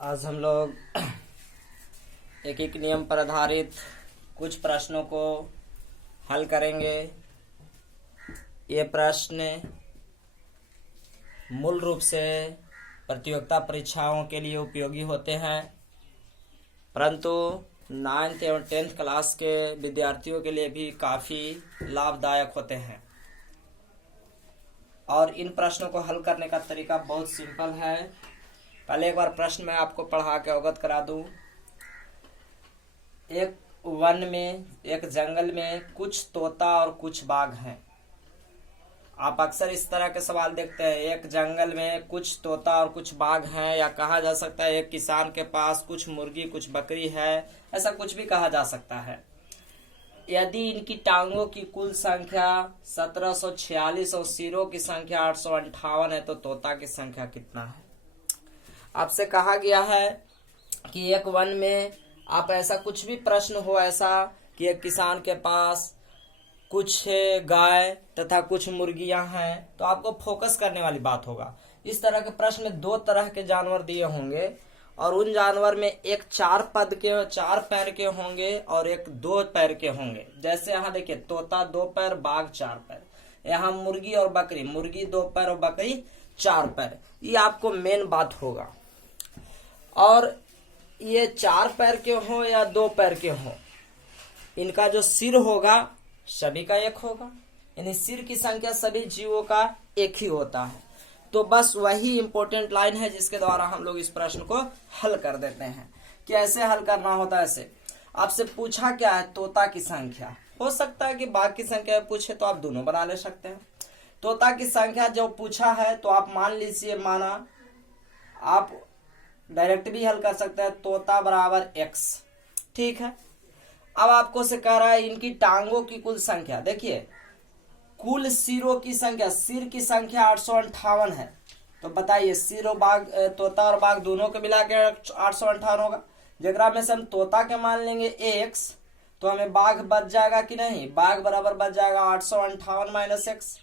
आज हम लोग एक एक नियम पर आधारित कुछ प्रश्नों को हल करेंगे। ये प्रश्न मूल रूप से प्रतियोगिता परीक्षाओं के लिए उपयोगी होते हैं, परंतु 9th एवं 10th क्लास के विद्यार्थियों के लिए भी काफ़ी लाभदायक होते हैं। और इन प्रश्नों को हल करने का तरीका बहुत सिंपल है। पहले एक बार प्रश्न मैं आपको पढ़ा के अवगत करा दूं। एक वन में, एक जंगल में कुछ तोता और कुछ बाघ हैं। आप अक्सर इस तरह के सवाल देखते हैं, एक जंगल में कुछ तोता और कुछ बाघ हैं, या कहा जा सकता है एक किसान के पास कुछ मुर्गी कुछ बकरी है, ऐसा कुछ भी कहा जा सकता है। यदि इनकी टांगों की कुल संख्या 1746 और सिरों की संख्या 858 है तो तोता की संख्या कितना है? आपसे कहा गया है कि एक वन में आप ऐसा कुछ भी प्रश्न हो, ऐसा कि एक किसान के पास कुछ गाय तथा कुछ मुर्गियां हैं, तो आपको फोकस करने वाली बात होगा। इस तरह के प्रश्न में दो तरह के जानवर दिए होंगे और उन जानवर में एक चार पैर के होंगे और एक 2 पैर के होंगे। जैसे यहाँ देखिए, तोता 2 पैर, बाघ 4 पैर। यहाँ मुर्गी और बकरी, मुर्गी 2 पैर और बकरी 4 पैर। ये आपको मेन बात होगा। और ये 4 पैर के हो या 2 पैर के हो, इनका जो सिर होगा सभी का एक होगा, यानी सिर की संख्या सभी जीवों का एक ही होता है। तो बस वही इंपॉर्टेंट लाइन है जिसके द्वारा हम लोग इस प्रश्न को हल कर देते हैं। कि ऐसे हल करना होता है। ऐसे आपसे पूछा क्या है? तोता की संख्या। हो सकता है कि बाघ की संख्या पूछे तो आप दोनों बना ले सकते हैं। तोता की संख्या जो पूछा है तो आप मान लीजिए, माना आप डायरेक्ट भी हल कर सकते हैं, तोता बराबर x। ठीक है। अब आपको से कह रहा है इनकी टांगों की कुल संख्या। देखिए, कुल सिरों की संख्या, सिर की संख्या 858 है, तो बताइए सिर और बाघ, तोता और बाघ दोनों के मिला के 858 होगा। जगरा में से हम तोता के मान लेंगे x, तो हमें बाघ बच जाएगा कि नहीं? बाघ बराबर बच जाएगा 858 माइनस x,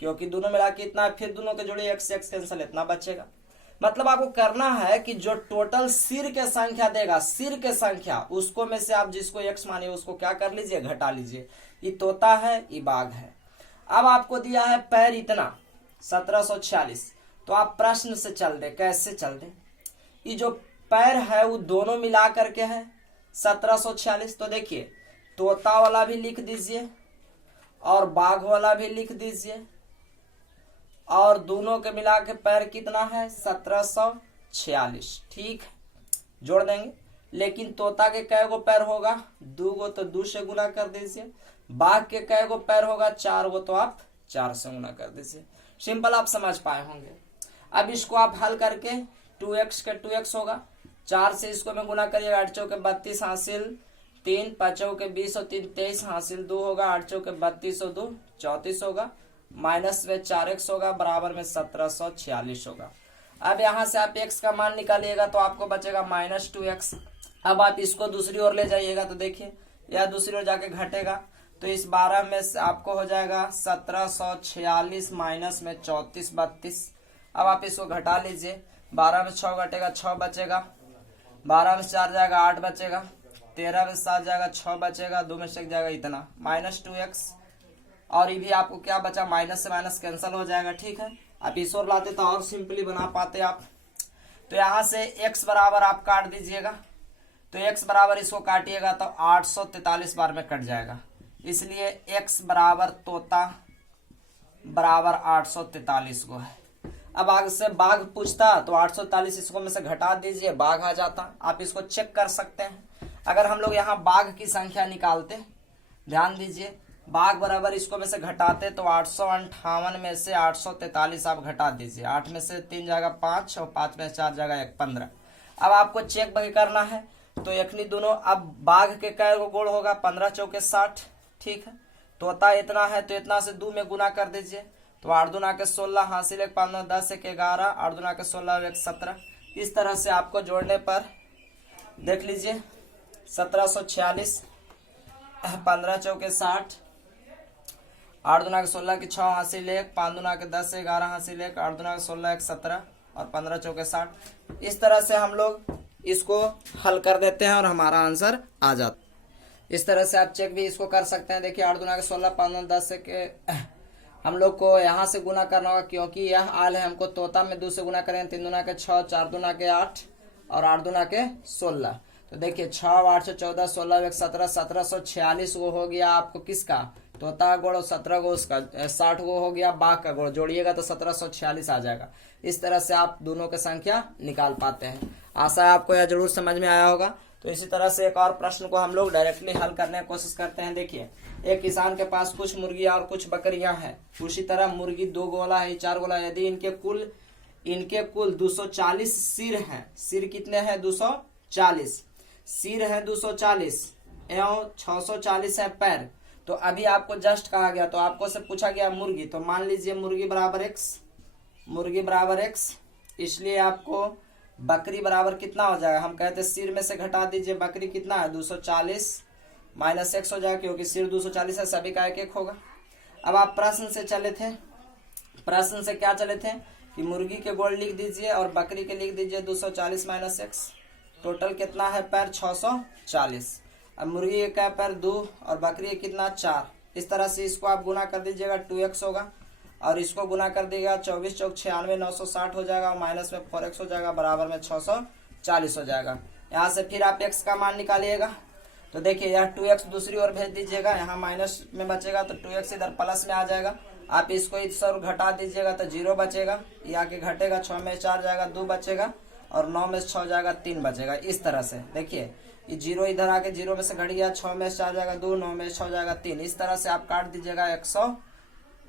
क्योंकि दोनों मिला के इतना, फिर दोनों के जोड़े x कैंसिल, इतना बचेगा। मतलब आपको करना है कि जो टोटल सिर के संख्या देगा, सिर के संख्या, उसको में से आप जिसको x मानिए उसको क्या कर लीजिए, घटा लीजिए। ये तोता है, ये बाघ है। अब आपको दिया है पैर इतना 1746, तो आप प्रश्न से चल दे। कैसे चल दे? ये जो पैर है वो दोनों मिला करके है 1746। तो देखिए, तोता वाला भी लिख दीजिए और बाघ वाला भी लिख दीजिए, और दोनों के मिला के पैर कितना है? 1746। ठीक है, जोड़ देंगे। लेकिन तोता के कै गो पैर होगा? 2 गो, तो 2 से गुना कर दीजिए। बाघ के कै गो पैर होगा? 4 गो, तो आप 4 से गुना कर दीजिए। सिंपल, आप समझ पाए होंगे। अब इसको आप हल करके 2x के 2x होगा, 4 से इसको में गुना करिएगा, 8 चौके 32 हासिल, 3 5 के 20 और 3 23 हासिल, 2 होगा, 8 चौके 32 और 2 34 होगा, माइनस में 4x होगा, बराबर में 1746 होगा। अब यहां से आप x का मान निकालिएगा तो आपको बचेगा -2x। अब आप इसको दूसरी ओर ले जाइएगा तो देखिए, यह दूसरी ओर जाके घटेगा, तो इस 12 में से आपको हो जाएगा 1746 माइनस में 34 32। अब आप इसको घटा लीजिए, 12 में 6 घटेगा, 6 बचेगा, 12 में 4 जाएगा, 8 बचेगा, 13 में 7 जाएगा, 6 बचेगा, 2 में से 1 जाएगा, इतना -2x। और ये भी आपको क्या बचा? माइनस से माइनस कैंसिल हो जाएगा। ठीक है, आप इस ओर लाते तो और सिंपली बना पाते आप। तो यहाँ से x बराबर आप काट दीजिएगा, तो x बराबर इसको काटिएगा तो 843 बार में कट जाएगा, इसलिए x बराबर तोता बराबर 843 को है। अब आगे से बाघ पूछता तो 843 इसको में से घटा दीजिए, बाघ आ जाता। आप इसको चेक कर सकते हैं। अगर हम लोग यहाँ बाघ की संख्या निकालते, ध्यान दीजिए, बाघ बराबर इसको में से घटाते तो 858 में से 843 आप घटा दीजिए, 8 में से 3 जाएगा 5 और 5 में से 4 जाएगा 1, 15। अब आपको चेक करना है, तो यखनी दोनों, अब बाघ के कै गो गोड़ होगा? 15 चौके 60। ठीक है, तोता इतना है तो इतना से 2 में गुना कर दीजिए, तो 8 दूना के 16 हासिल 1 5 10 1 11, 8 दूना के 16 1 17। इस तरह से आपको जोड़ने पर देख लीजिए, 1746, 15 चौके 60, 8 दूना के 16 की 6 हासिल 1, 5 दूना के 10 11 हासिल 1, 8 दूना के 16 1 17, और 15 चौके 60। इस तरह से हम लोग इसको हल कर देते हैं और हमारा आंसर आ जाता है। इस तरह से आप चेक भी इसको कर सकते हैं। देखिए 8 दूना के 16, 5 दूना 10 के हम लोग को यहाँ से गुना करना होगा, क्योंकि यह आल है। हमको तोता में 2 से गुना करेंगे। 3 दूना के 6, 4 दूना के 8 और 8 दूना के 16। तो देखिए 6, 8, 14, 16, 1, 17, 1746 वो हो गया आपको किसका, तोता का गुण, और 17 गो उसका, 60 गो हो गया बाघ का गुण, जोड़िएगा तो 1746 आ जाएगा। इस तरह से आप दोनों की संख्या निकाल पाते हैं। आशा है आपको यह जरूर समझ में आया होगा। तो इसी तरह से एक और प्रश्न को हम लोग डायरेक्टली हल करने की कोशिश करते हैं। देखिए एक किसान के पास कुछ मुर्गियां और कुछ बकरियां हैं। उसी तरह मुर्गी 2 गोला है, 4 गोला। यदि इनके कुल 240 सिर हैं। सिर कितने हैं? 240 सिर है, 240 एवं 640 है पैर। तो अभी आपको जस्ट कहा गया, तो आपको से पूछा गया मुर्गी, तो मान लीजिए मुर्गी बराबर x, इसलिए आपको बकरी बराबर कितना हो जाएगा? हम कहते हैं सिर में से घटा दीजिए, बकरी कितना है? 240 माइनस x हो जाएगा, क्योंकि सिर 240 है, सभी का 1-1 होगा। अब आप प्रश्न से चले थे, प्रश्न से क्या चले थे कि मुर्गी के गोल लिख दीजिए और बकरी के लिख दीजिए 240 माइनस x। टोटल कितना है पैर? 640। अब मुर्गी का पैर 2 और बकरी कितना? 4। इस तरह से इसको आप गुना कर दीजिएगा, 2x होगा, और इसको गुना कर देगा 24 चौक 96, 960 हो जाएगा, और माइनस में 4x हो जाएगा, बराबर में 640 हो जाएगा। यहाँ से फिर आप x का मान निकालिएगा। तो देखिए यह 2x दूसरी ओर भेज दीजिएगा, यहाँ माइनस में बचेगा तो 2x इधर प्लस में आ जाएगा। आप इसको इस ओर घटा दीजिएगा तो 0 बचेगा, ये आके घटेगा, 6 में 4 जाएगा, 2 बचेगा, और 9 में 6 जाएगा, 3 बचेगा। इस तरह से देखिए ये 0 इधर आके 0 में से घट गया, 6 में 4 जाएगा, 2, 9 में 6 जाएगा, 3। इस तरह से आप काट दीजिएगा। 100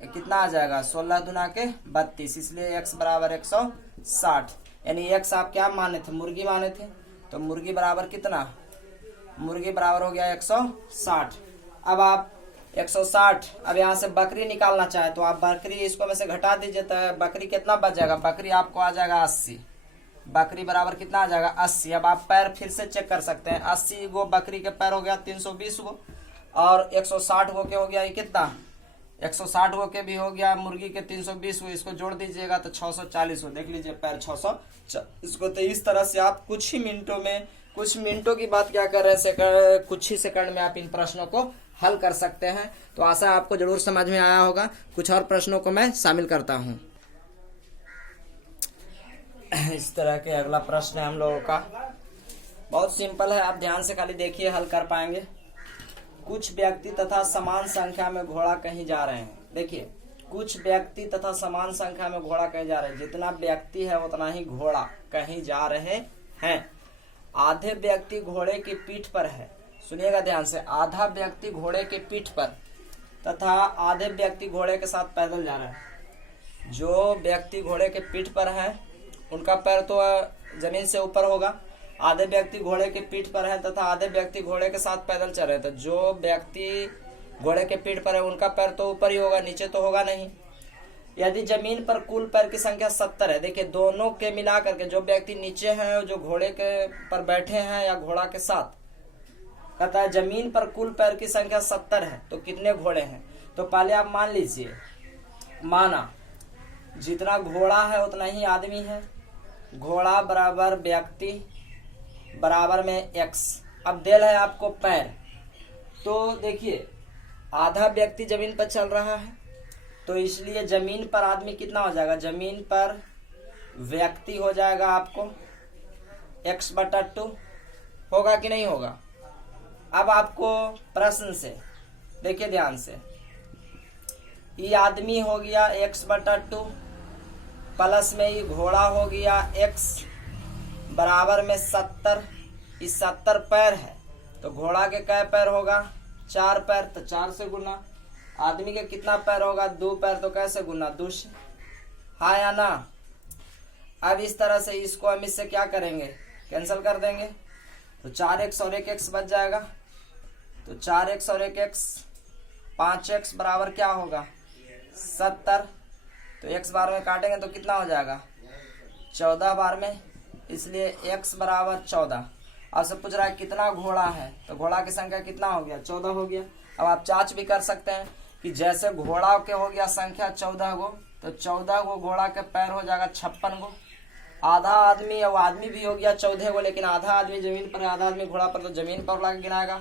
कितना आ जाएगा? 16 दूना के 32, इसलिए x बराबर 160। यानी x आप क्या माने थे? मुर्गी माने थे। तो मुर्गी बराबर कितना? मुर्गी बराबर हो गया 160। अब आप 160, अब यहाँ से बकरी निकालना चाहे तो आप बकरी इसको में से घटा दीजिए, तो बकरी कितना बच जाएगा? बकरी आपको आ जाएगा 80। बकरी बराबर कितना आ जाएगा? 80। अब आप पैर फिर से चेक कर सकते हैं। 80 गो बकरी के पैर हो गया 320 गो, और 160 गो के हो गया ये कितना? 160 गो के भी हो गया मुर्गी के 320 गो। इसको जोड़ दीजिएगा तो 640 गो। देख लीजिए पैर 640 गो। तो इस तरह से आप कुछ ही मिनटों में, कुछ मिनटों की बात क्या कर रहे हैं, कुछ ही सेकंड में आप इन प्रश्नों को हल कर सकते हैं। तो आशा आपको जरूर समझ में आया होगा। कुछ और प्रश्नों को मैं शामिल करता हूं। इस तरह के अगला प्रश्न है हम लोगों का, बहुत सिंपल है, आप ध्यान से खाली देखिए, हल कर पाएंगे। कुछ व्यक्ति तथा समान संख्या में घोड़ा कहीं जा रहे हैं। देखिए कुछ व्यक्ति तथा समान संख्या में घोड़ा कहीं जा रहे हैं। जितना व्यक्ति है उतना ही घोड़ा कहीं जा रहे हैं। आधे व्यक्ति घोड़े की पीठ पर है। सुनिएगा ध्यान से, आधा व्यक्ति घोड़े की पीठ पर तथा आधे व्यक्ति घोड़े के साथ पैदल जा रहे हैं। जो व्यक्ति घोड़े के पीठ पर है उनका पैर तो जमीन से ऊपर होगा। आधे व्यक्ति घोड़े के पीठ पर है तथा आधे व्यक्ति घोड़े के साथ पैदल चल रहे थे। जो व्यक्ति घोड़े के पीठ पर है उनका पैर तो ऊपर ही होगा, नीचे तो होगा नहीं। यदि जमीन पर कुल पैर की संख्या 70 है, देखिए दोनों के मिला करके, जो व्यक्ति नीचे हैं, जो घोड़े के पर बैठे हैं या घोड़ा के साथ, कहता है जमीन पर कुल पैर की संख्या 70 है, तो कितने घोड़े हैं? तो पहले आप मान लीजिए, माना जितना घोड़ा है उतना ही आदमी है। घोड़ा बराबर व्यक्ति बराबर में x। अब देल है आपको पैर, तो देखिए आधा व्यक्ति जमीन पर चल रहा है, तो इसलिए जमीन पर आदमी कितना हो जाएगा? जमीन पर व्यक्ति हो जाएगा आपको x/2। होगा कि नहीं होगा? अब आपको प्रश्न से देखिए ध्यान से, ये आदमी हो गया x/2 प्लस में ये घोड़ा हो गया x बराबर में 70। इस 70 पैर है तो घोड़ा के कै पैर होगा? 4 पैर, तो 4 से गुना। आदमी के कितना पैर होगा? 2 पैर, तो कैसे गुना? 2 से। हाँ या ना? अब इस तरह से इसको हम इससे क्या करेंगे? कैंसिल कर देंगे, तो 4x और 1x बच जाएगा। तो 4x और 1x 5x बराबर क्या होगा? 70। तो x बार में काटेंगे तो कितना हो जाएगा? 14 बार में, इसलिए x बराबर 14। आपसे पूछ रहा है कितना घोड़ा है, तो घोड़ा की संख्या कितना हो गया? 14 हो गया। अब आप जांच भी कर सकते हैं कि जैसे घोड़ा के हो गया संख्या 14 गो, तो 14 गो घोड़ा के पैर हो जाएगा 56 गो। आधा आदमी, अब आदमी भी हो गया 14 गो, लेकिन आधा आदमी जमीन पर है, आधा आदमी घोड़ा पर, तो जमीन पर लग गिनाएगा।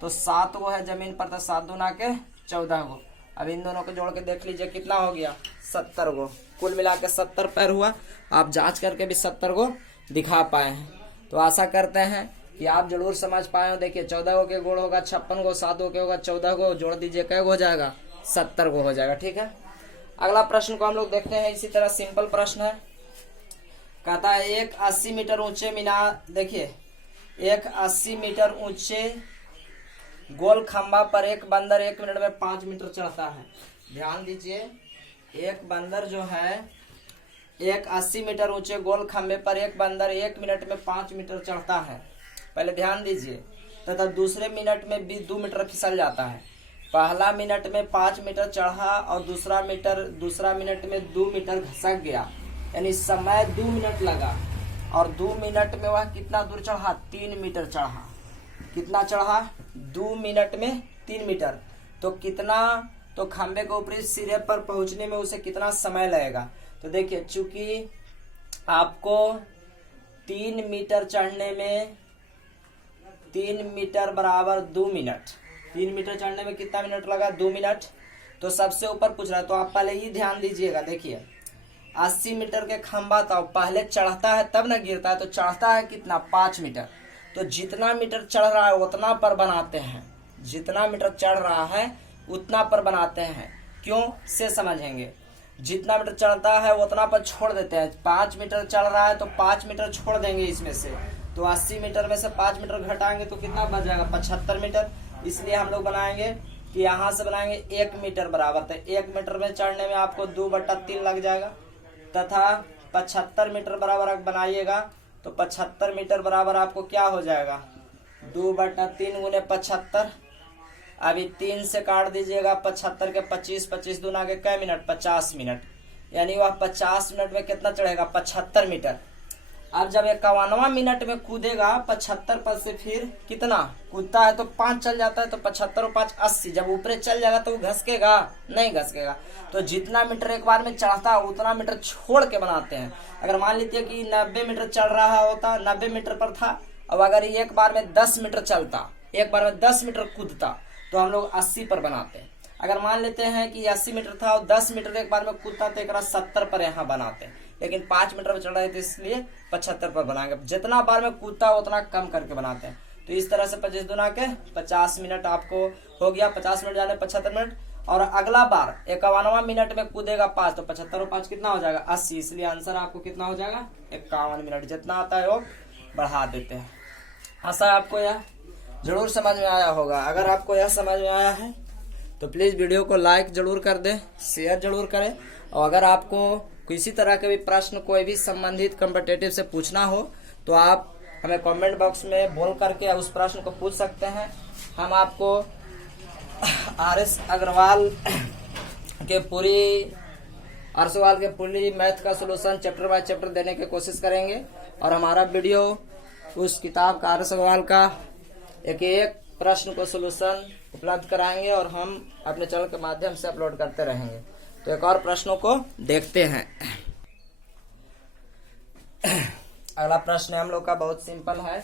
तो 7 गो है जमीन पर, तो 7 दूना के 14 गो। अब इन दोनों को जोड़ के देख लीजिए कितना हो गया, 70 गो। कुल मिला के 70 पैर हुआ। आप जांच करके भी 70 गो दिखा पाए हैं। तो आशा करते हैं कि आप जरूर समझ पाए हो। देखिए 14 गो के गोड़ होगा 56 गो, 7 गो के होगा 14 गो, जोड़ दीजिए कै गो हो जाएगा, 70 गो हो जाएगा। ठीक है, अगला प्रश्न को हम लोग देखते हैं। इसी तरह सिंपल प्रश्न है, कहता है एक 80 मीटर ऊंचे मीनार, देखिए एक 80 मीटर ऊंचे गोल खंबा पर एक बंदर 1 मिनट में 5 मीटर चढ़ता है। ध्यान दीजिए, एक बंदर जो है एक 80 मीटर ऊंचे गोल खंबे पर एक बंदर 1 मिनट में 5 मीटर चढ़ता है। पहले ध्यान दीजिए, तथा दूसरे मिनट में भी 2 मीटर फिसल जाता है। पहला मिनट में 5 मीटर चढ़ा और दूसरा मिनट में 2 मीटर घसक गया, यानी समय 2 मिनट लगा। और 2 मिनट में वह कितना दूर चढ़ा, 3 मीटर चढ़ा। कितना चढ़ा, 2 मिनट में 3 मीटर। तो कितना, तो खंबे के ऊपरी सिरे पर पहुंचने में उसे कितना समय लगेगा। तो देखिए चूंकि आपको 3 मीटर चढ़ने में 3 मीटर बराबर 2 मिनट, 3 मीटर चढ़ने में कितना मिनट लगा, 2 मिनट। तो सबसे ऊपर पूछ रहा है, तो आप पहले ही ध्यान दीजिएगा। देखिए 80 मीटर के खंबा था, पहले चढ़ता है तब ना गिरता है, तो चढ़ता है कितना, 5 मीटर। तो जितना मीटर चढ़ रहा है उतना पर बनाते हैं, जितना मीटर चढ़ रहा है उतना पर बनाते हैं। क्यों से समझेंगे, जितना मीटर चढ़ता है उतना पर छोड़ देते हैं। 5 मीटर चढ़ रहा है तो 5 मीटर छोड़ देंगे इसमें से, तो 80 मीटर में से 5 मीटर घटाएंगे तो कितना बच जाएगा, 75 मीटर। इसलिए हम लोग बनाएंगे कि यहाँ से बनाएंगे 1 मीटर बराबर, तो 1 मीटर में चढ़ने में आपको 2/3 लग जाएगा, तथा 75 मीटर बराबर बनाइएगा तो 75 मीटर बराबर आपको क्या हो जाएगा, 2/3 गुने 75। अभी 3 से काट दीजिएगा, 75 के 25, 25 दूना के कै मिनट, 50 मिनट। यानी वह 50 मिनट में कितना चढ़ेगा, 75 मीटर। अब जब 51वां मिनट में कूदेगा 75 पर से फिर कितना कूदता है, तो 5 चल जाता है, तो 75 और 5 80। जब ऊपर चल जाएगा तो वो घसकेगा नहीं, घसकेगा। तो जितना मीटर एक बार में चढ़ता है उतना मीटर छोड़ के बनाते हैं। अगर मान लीजिए कि 90 मीटर चढ़ रहा होता, 90 मीटर पर था, अब अगर एक बार में 10 मीटर चलता, एक बार में 10 मीटर कूदता, तो हम लोग 80 पर बनाते हैं। अगर मान लेते हैं कि 80 मीटर था और 10 मीटर एक बार में कूदता, तो एक 70 पर यहाँ बनाते हैं। लेकिन 5 मीटर में चढ़ रहे थे इसलिए 75 पर बनाएंगे। जितना बार में कूदता उतना कम करके बनाते हैं। तो इस तरह से 25 दूना के 50 मिनट आपको हो गया, 50 मिनट जाने 75 मिनट। और अगला बार 51वां मिनट में कूदेगा 5, तो 75 और 5 कितना हो जाएगा, 80। इसलिए आंसर आपको कितना हो जाएगा, 51 मिनट। जितना आता है वो बढ़ा देते हैं। आशा आपको यह जरूर समझ में आया होगा। अगर आपको यह समझ में आया है तो प्लीज वीडियो को लाइक जरूर कर दें, शेयर जरूर करें। और अगर आपको किसी तरह के भी प्रश्न कोई भी संबंधित कॉम्पिटिटिव से पूछना हो तो आप हमें कमेंट बॉक्स में बोल करके उस प्रश्न को पूछ सकते हैं। हम आपको RS अग्रवाल के पूरी मैथ का सलूशन चैप्टर बाय चैप्टर देने की कोशिश करेंगे। और हमारा वीडियो उस किताब का RS अग्रवाल का एक प्रश्न को सलूशन उपलब्ध कराएंगे और हम अपने चैनल के माध्यम से अपलोड करते रहेंगे। तो एक और प्रश्नों को देखते हैं। अगला प्रश्न हम लोग का बहुत सिंपल है।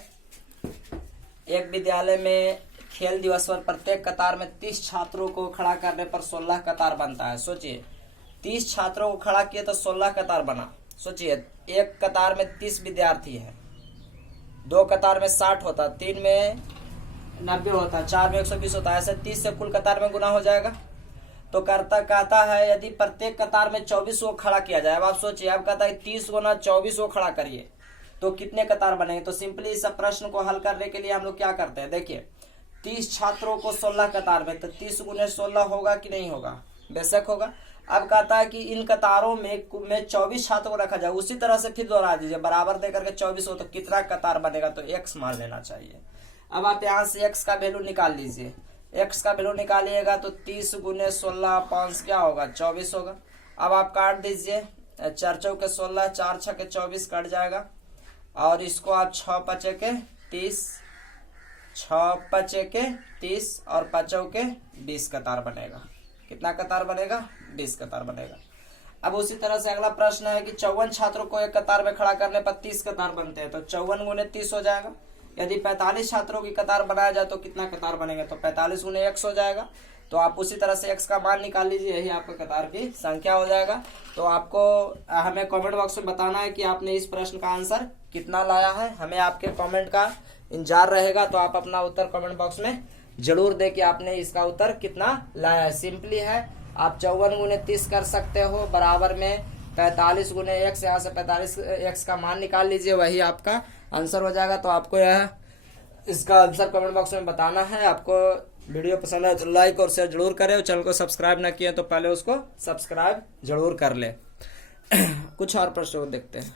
एक विद्यालय में खेल दिवस पर प्रत्येक कतार में 30 छात्रों को खड़ा करने पर 16 कतार बनता है। सोचिए 30 छात्रों को खड़ा किए तो 16 कतार बना। सोचिए एक कतार में 30 विद्यार्थी है, 2 कतार में 60 होता, 3 में 90 होता, 4 में 120 होता है। ऐसे 30 से कुल कतार में गुना हो जाएगा। तो कहता है यदि प्रत्येक कतार में 24 को खड़ा किया जाए। अब आप सोचिए, अब कहता है 30 गुना 24 को खड़ा करिए तो कितने कतार बनेंगे। तो सिंपली इस प्रश्न को हल करने के लिए हम लोग क्या करते हैं, देखिए 30 छात्रों को 16 कतार में, तो 30 गुने 16 होगा कि नहीं होगा, बेशक होगा। अब कहता है कि इन कतारों में 24 छात्रों को रखा जाए। उसी तरह से फिर दोहरा दीजिए, बराबर देकर के 24 हो तो कितना कतार बनेगा, तो x मान लेना चाहिए। अब आप यहाँ से x का वैल्यू निकाल लीजिए। x का वैल्यू निकालिएगा तो 30 गुने 16 5 क्या होगा, 24 होगा। अब आप काट दीजिए, 4 चौके 16, 4 छके 24 कट जाएगा। और इसको आप 6 पचे के 30, 6 पचे के 30 और 5 के 20 कतार बनेगा। कितना कतार बनेगा, 20 कतार बनेगा। अब उसी तरह से अगला प्रश्न है कि 54 छात्रों को एक कतार में खड़ा करने पर 30 कतार बनते हैं, तो 54 गुने 30 हो जाएगा। यदि 45 छात्रों की कतार बनाया जाए तो कितना कतार बनेगा, तो 45 गुने x हो जाएगा। तो आप उसी तरह से x का मान निकाल लीजिए, यही आपका कतार की संख्या हो जाएगा। तो आपको हमें कमेंट बॉक्स में बताना है कि आपने इस प्रश्न का आंसर कितना लाया है। हमें आपके कमेंट का इंतजार रहेगा, तो आप अपना उत्तर कमेंट बॉक्स में जरूर दें कि आपने इसका उत्तर कितना लाया है। सिंपली है, आप 54 गुने 30 कर सकते हो, बराबर में 45 गुने x, यहाँ से 45 x का मान निकाल लीजिए, वही आपका आंसर हो जाएगा। तो आपको यह इसका आंसर कमेंट बॉक्स में बताना है। आपको वीडियो पसंद है तो लाइक और शेयर जरूर करें, और चैनल को सब्सक्राइब ना किए तो पहले उसको सब्सक्राइब जरूर कर ले। कुछ और प्रश्नों को देखते हैं।